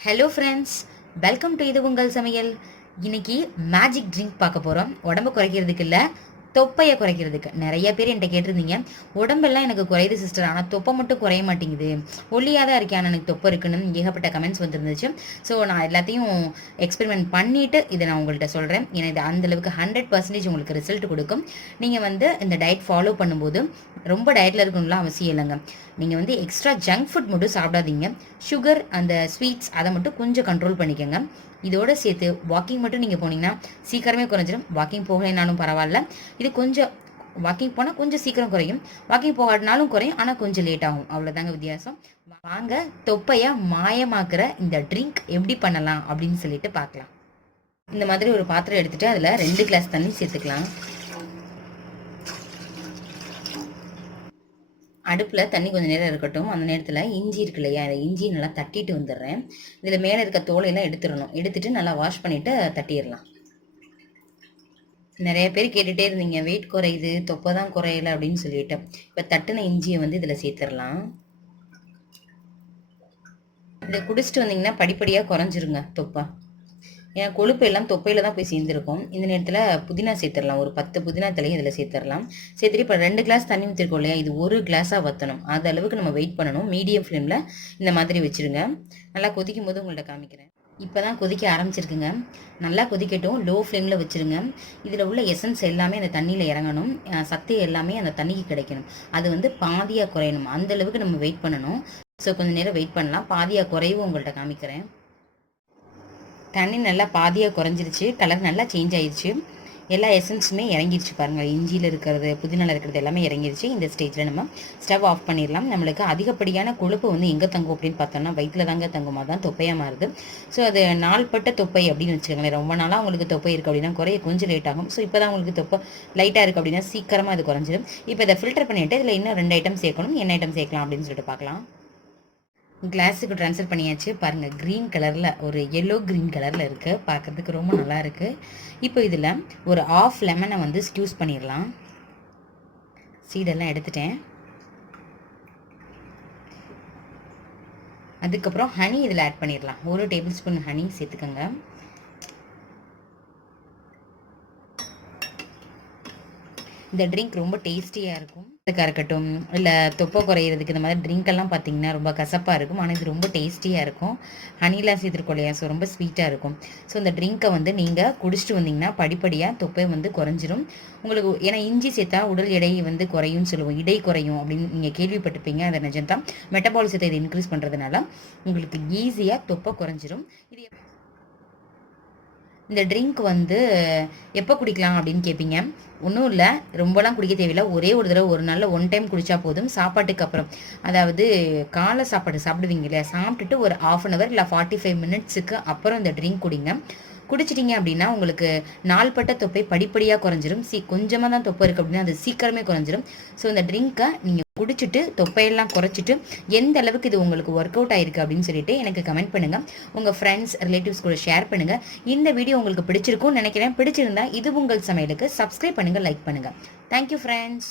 Hello friends welcome to இது உங்கள் சமையல். இன்னைக்கு மேஜிக் ட்ரிங்க் பார்க்க போகிறோம் உடம்பு குறைக்கிறதுக்கு இல்லை தொப்பையை குறைக்கிறதுக்கு. நிறைய பேர் என்கிட்ட கேட்டிருந்தீங்க. உடம்பெல்லாம் எனக்கு குறையுது சிஸ்டர் ஆனால் தொப்பை மட்டும் குறைய மாட்டேங்குது. ஒல்லியாக தான் இருக்கேன். ஆனால் எனக்கு தொப்பை இருக்குன்னு ஏகப்பட்ட கமெண்ட்ஸ் வந்துருந்துச்சு. ஸோ நான் எல்லாத்தையும் எக்ஸ்பெரிமெண்ட் பண்ணிவிட்டு இதை நான் உங்கள்கிட்ட சொல்கிறேன் ஏன்னா இது அந்தளவுக்கு ஹண்ட்ரட் பர்சன்டேஜ் உங்களுக்கு ரிசல்ட் கொடுக்கும். நீங்கள் வந்து இந்த டயட் ஃபாலோ பண்ணும்போது ரொம்ப டயட்டில் இருக்கணும்லாம் அவசியம் இல்லைங்க. நீங்கள் வந்து எக்ஸ்ட்ரா ஜங்க் ஃபுட் மட்டும் சாப்பிடாதீங்க. சுகர் அந்த ஸ்வீட்ஸ் அதை மட்டும் கொஞ்சம் கண்ட்ரோல் பண்ணிக்கோங்க. இதோட சேர்த்து வாக்கிங் மட்டும் நீங்கள் போனீங்கன்னா சீக்கிரமே குறைஞ்சிடும் வாக்கிங் போகலைனாலும் பரவாயில்ல. இது கொஞ்சம் வாக்கிங் போனால் கொஞ்சம் சீக்கிரம் குறையும். வாக்கிங் போகாட்டினாலும் குறையும். ஆனால் கொஞ்சம் லேட் ஆகும். அவ்வளோதாங்க வித்தியாசம். வாங்க தொப்பையை மாயமாக்குற இந்த ட்ரிங்க் எப்படி பண்ணலாம் அப்படின்னு சொல்லிட்டு பார்க்கலாம். இந்த மாதிரி ஒரு பாத்திரம் எடுத்துட்டு அதில் ரெண்டு கிளாஸ் தண்ணி சேர்த்துக்கலாம். அடுப்பில் தண்ணி கொஞ்சம் நேரம் இருக்கட்டும். அந்த நேரத்தில் இஞ்சி இருக்கு இல்லையா? அந்த இஞ்சி நல்லா தட்டிட்டு வந்துடுறேன். இதில் மேலே இருக்க தோலையெல்லாம் எடுத்துடணும். எடுத்துட்டு நல்லா வாஷ் பண்ணிவிட்டு தட்டிடலாம். நிறைய பேர் கேட்டுகிட்டே இருந்தீங்க. வெயிட் குறையுது. தொப்பை தான் குறையல அப்படின்னு சொல்லிட்டு. இப்போ தட்டின இஞ்சியை வந்து இதில் சேர்த்துடலாம். இதை குடிச்சிட்டு வந்தீங்கன்னா படிப்படியாக குறைஞ்சிருங்க தொப்பை. ஏன்னா கொழுப்பு எல்லாம் தொப்பையில் தான் போய் சேர்ந்துருக்கும். இந்த நேரத்தில் புதினா சேர்த்துடலாம். ஒரு பத்து புதினா தலையும் இதில் சேர்த்துடலாம். சேர்த்துட்டு இப்போ ரெண்டு கிளாஸ் தண்ணி ஊற்றிருக்கோம் இல்லையா? இது ஒரு கிளாஸாக வற்றணும் அது அளவுக்கு நம்ம வெயிட் பண்ணணும். மீடியம் ஃப்ளேமில் இந்த மாதிரி வச்சுருங்க. நல்லா கொதிக்கும் போது உங்கள்கிட்ட காமிக்கிறேன். இப்போ தான் கொதிக்க ஆரம்பிச்சிருக்குங்க. நல்லா கொதிக்கட்டும். லோ ஃப்ளேமில் வச்சுருங்க. இதில் உள்ள எசன்ஸ் எல்லாமே அந்த தண்ணியில் இறங்கணும். சத்து எல்லாமே அந்த தண்ணிக்கு கிடைக்கணும். அது வந்து பாதியாக குறையணும். அந்த அளவுக்கு நம்ம வெயிட் பண்ணணும். ஸோ கொஞ்சம் நேரம் வெயிட் பண்ணலாம். பாதியாக குறைவும் உங்கள்கிட்ட காமிக்கிறேன். தண்ணி நல்லா பாதியாக குறைஞ்சிருச்சு. கலர் நல்லா சேஞ்ச் ஆயிடுச்சு எல்லா எசன்ஸுமே இறங்கிருச்சு பாருங்கள் இஞ்சியில் இருக்கிறது புதினால இருக்கிறது எல்லாமே இறங்கிருச்சு. இந்த ஸ்டேஜில் நம்ம ஸ்டவ் ஆஃப் பண்ணிடலாம். நம்மளுக்கு அதிகப்படியான கொழுப்பு வந்து எங்கே தங்கும் அப்படின்னு பார்த்தோம்னா வயிற்றில் தாங்க தங்குமா. தான் தொப்பையாக மாறுது. ஸோ அது நாள்பட்ட தொப்பை அப்படின்னு வச்சுக்கோங்களேன். ரொம்ப நாளாக உங்களுக்கு தொப்பை இருக்குது அப்படின்னா குறைய கொஞ்சம் லேட் ஆகும். ஸோ இப்போ தான் உங்களுக்கு தொப்பை லைட்டாக இருக்குது அப்படின்னா சீக்கிரமாக அது குறைஞ்சிடும் இப்போ இதை ஃபில்டர் பண்ணிவிட்டு இதில் இன்னும் ரெண்டு ஐட்டம் சேர்க்கணும். என்ன ஐட்டம் சேர்க்கலாம் அப்படின்னு சொல்லிட்டு பார்க்கலாம். கிளாஸுக்கு ட்ரான்ஸ்ஃபர் பண்ணியாச்சு. பாருங்கள் க்ரீன் கலரில் ஒரு எல்லோ க்ரீன் கலரில் இருக்குது பார்க்குறதுக்கு ரொம்ப நல்லா இருக்குது இப்போ இதில் ஒரு ஆஃப் லெமனை வந்து ஸ்க்யூஸ் பண்ணிடலாம். சீடெல்லாம் எடுத்துட்டேன். அதுக்கப்புறம் ஹனி இதில் ஆட் பண்ணிடலாம். ஒரு டேபிள் ஸ்பூன் ஹனி சேர்த்துக்கோங்க. இந்த ட்ரிங்க் ரொம்ப டேஸ்டியாக இருக்கும். இதுக்காக இருக்கட்டும் இல்லை தொப்பை குறையிறதுக்கு இந்த மாதிரி ட்ரிங்க் எல்லாம் பார்த்தீங்கன்னா ரொம்ப கசப்பாக இருக்கும். ஆனால் இது ரொம்ப டேஸ்டியாக இருக்கும். ஹனிலா சேர்த்துருக்கோம் ஸோ ரொம்ப ஸ்வீட்டாக இருக்கும். ஸோ இந்த ட்ரிங்க்கை வந்து நீங்கள் குடிச்சிட்டு வந்தீங்கன்னா படிப்படியாக தொப்பை வந்து குறைஞ்சிரும். உங்களுக்கு ஏன்னா இஞ்சி சேர்த்தா உடல் எடை வந்து குறையும்னு சொல்லுவோம். இடை குறையும் அப்படின்னு நீங்கள் கேள்விப்பட்டிருப்பீங்க. அதை நிஜம்தான். மெட்டபாலிசத்தை இது இன்க்ரீஸ் பண்ணுறதுனால உங்களுக்கு ஈஸியாக தொப்பை குறைஞ்சிரும். இது இந்த ட்ரிங்க் வந்து எப்போ குடிக்கலாம் அப்படின்னு கேட்பீங்க ஒன்றும் இல்லை. ரொம்பலாம் குடிக்க தேவையில்லை. ஒரே ஒரு தடவை ஒரு நாளில் ஒன் டைம் குடித்தா போதும். சாப்பாட்டுக்கு அப்புறம். அதாவது காலை சாப்பாடு சாப்பிடுவீங்க இல்லையா? சாப்பிட்டுட்டு ஒரு ஆஃப் அன் ஹவர் இல்லை ஃபார்ட்டி ஃபைவ் மினிட்ஸுக்கு அப்புறம் இந்த ட்ரிங்க் குடிங்க. குடிச்சிட்டிங்க அப்படின்னா உங்களுக்கு நாள்பட்ட தொப்பை படிப்படியாக குறைஞ்சிரும். சீ கொஞ்சமாக தான் தொப்பை இருக்குது அப்படின்னா அது சீக்கிரமே குறைஞ்சிரும். ஸோ இந்த ட்ரிங்க்கை நீங்கள் குடிச்சிட்டு தொப்பையெல்லாம் குறைச்சிட்டு எந்த அளவுக்கு இது உங்களுக்கு ஒர்க் அவுட் ஆயிருக்கு அப்படின்னு சொல்லிட்டு எனக்கு கமெண்ட் பண்ணுங்கள் உங்கள் ஃப்ரெண்ட்ஸ் ரிலேட்டிவ்ஸ் கூட ஷேர் பண்ணுங்கள் இந்த வீடியோ உங்களுக்கு பிடிச்சிருக்கும்னு நினைக்கிறேன். பிடிச்சிருந்தா இது உங்கள் சமையலுக்கு சப்ஸ்கிரைப் பண்ணுங்கள் லைக் பண்ணுங்கள் தேங்க்யூ ஃப்ரெண்ட்ஸ்